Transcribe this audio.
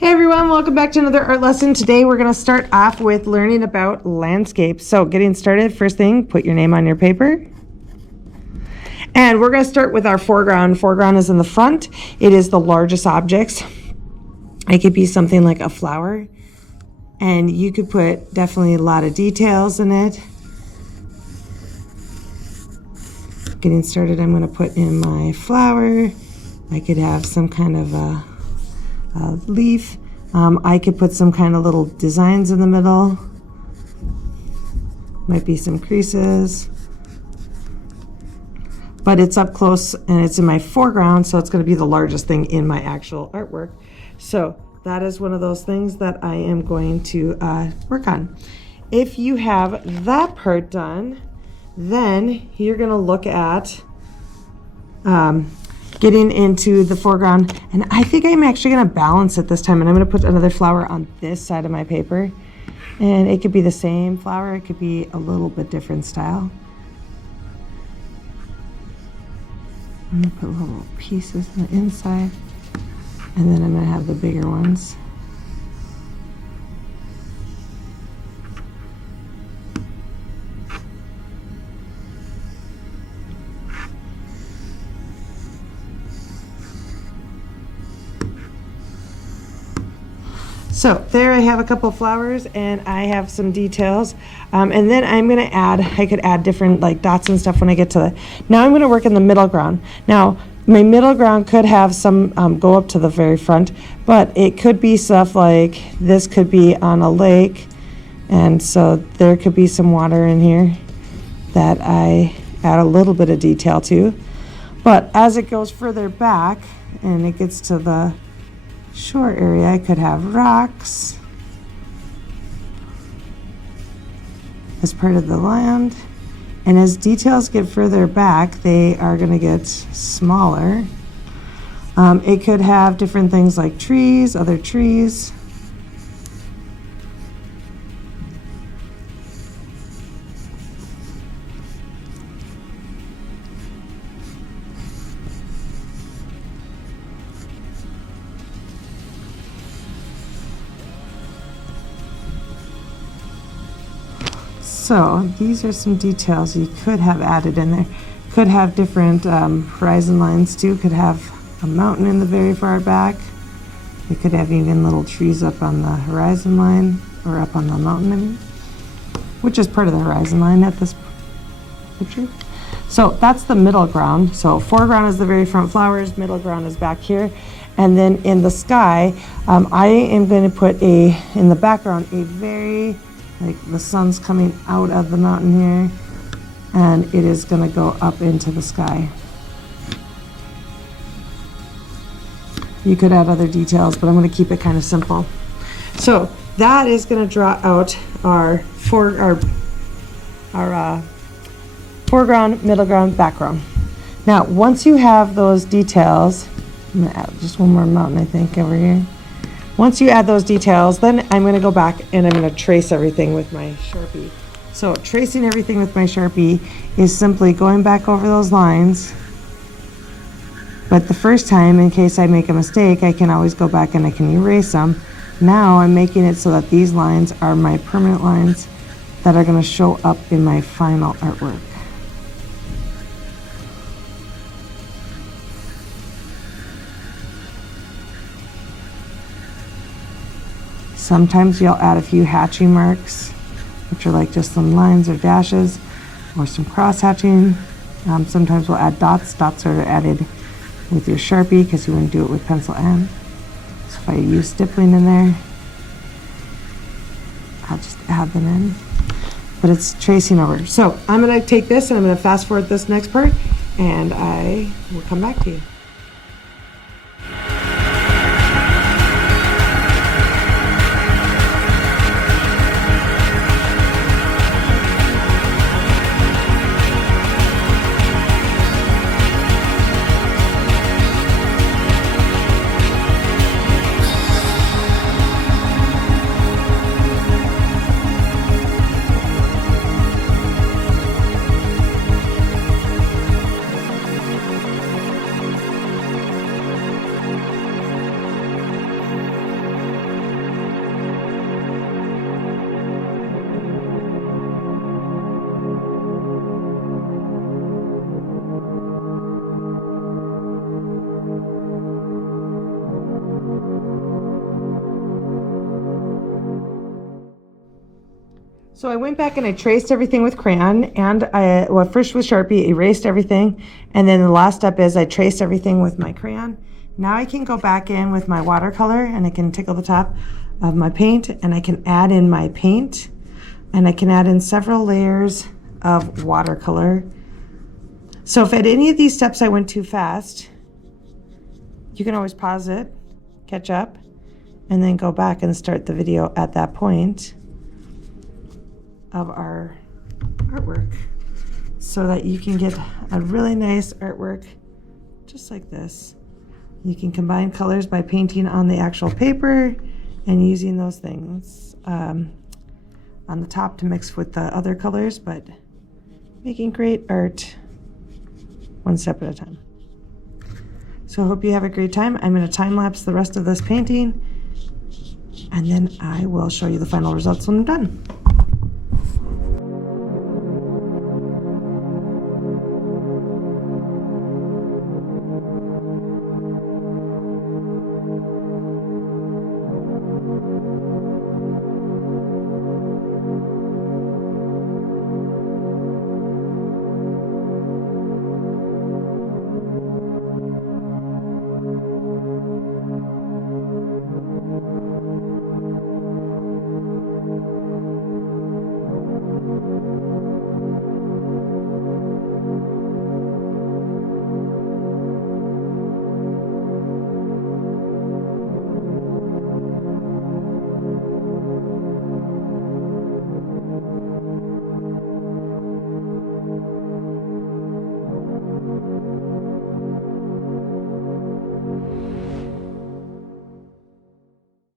Hey everyone, welcome back to another art lesson. Today we're going to start off with learning about landscapes. So getting started, first thing, put your name on your paper. And we're going to start with our foreground. Foreground is in the front. It is the largest objects. It could be something like a flower. And you could put definitely a lot of details in it. Getting started, I'm going to put in my flower. I could have some kind of a leaf. I could put some kind of little designs in the middle. Might be some creases. But it's up close and it's in my foreground, so it's going to be the largest thing in my actual artwork. So that is one of those things that I am going to work on. If you have that part done, then you're going to look at getting into the foreground, and I think I'm actually going to balance it this time, and I'm going to put another flower on this side of my paper, and it could be the same flower, it could be a little bit different style. I'm going to put little pieces on the inside, and then I'm going to have the bigger ones. So there I have a couple flowers and I have some details. And then I'm going to add, I could add different like dots and stuff when I get to the, now I'm going to work in the middle ground. Now my middle ground could have some go up to the very front, but it could be stuff like this could be on a lake. And so there could be some water in here that I add a little bit of detail to. But as it goes further back and it gets to the shore area, I could have rocks as part of the land, and as details get further back they are going to get smaller. It could have different things like trees, other trees. So these are some details you could have added in there. Could have different horizon lines too. Could have a mountain in the very far back. You could have even little trees up on the horizon line, or up on the mountain, I mean, which is part of the horizon line at this picture. So that's the middle ground. So foreground is the very front flowers, middle ground is back here. And then in the sky, I am going to put in the background, a very, like the sun's coming out of the mountain here, and it is going to go up into the sky. You could add other details, but I'm going to keep it kind of simple. So that is going to draw out our foreground, middle ground, background. Now, once you have those details, I'm going to add just one more mountain, I think, over here. Once you add those details, then I'm going to go back and I'm going to trace everything with my Sharpie. So tracing everything with my Sharpie is simply going back over those lines. But the first time, in case I make a mistake, I can always go back and I can erase them. Now I'm making it so that these lines are my permanent lines that are going to show up in my final artwork. Sometimes you'll add a few hatching marks, which are like just some lines or dashes, or some cross hatching. Sometimes we'll add dots. Dots are added with your Sharpie because you wouldn't do it with pencil N. So if I use stippling in there, I'll just add them in. But it's tracing over. So I'm going to take this and I'm going to fast forward this next part, and I will come back to you. So I went back and I traced everything with crayon, and well, first with Sharpie, erased everything, and then the last step is I traced everything with my crayon. Now I can go back in with my watercolor and I can tickle the top of my paint, and I can add in my paint, and I can add in several layers of watercolor. So if at any of these steps I went too fast, you can always pause it, catch up, and then go back and start the video at that point of our artwork, so that you can get a really nice artwork just like this. You can combine colors by painting on the actual paper and using those things on the top to mix with the other colors, but making great art one step at a time. So I hope you have a great time. I'm going to time lapse the rest of this painting, and then I will show you the final results when I'm done.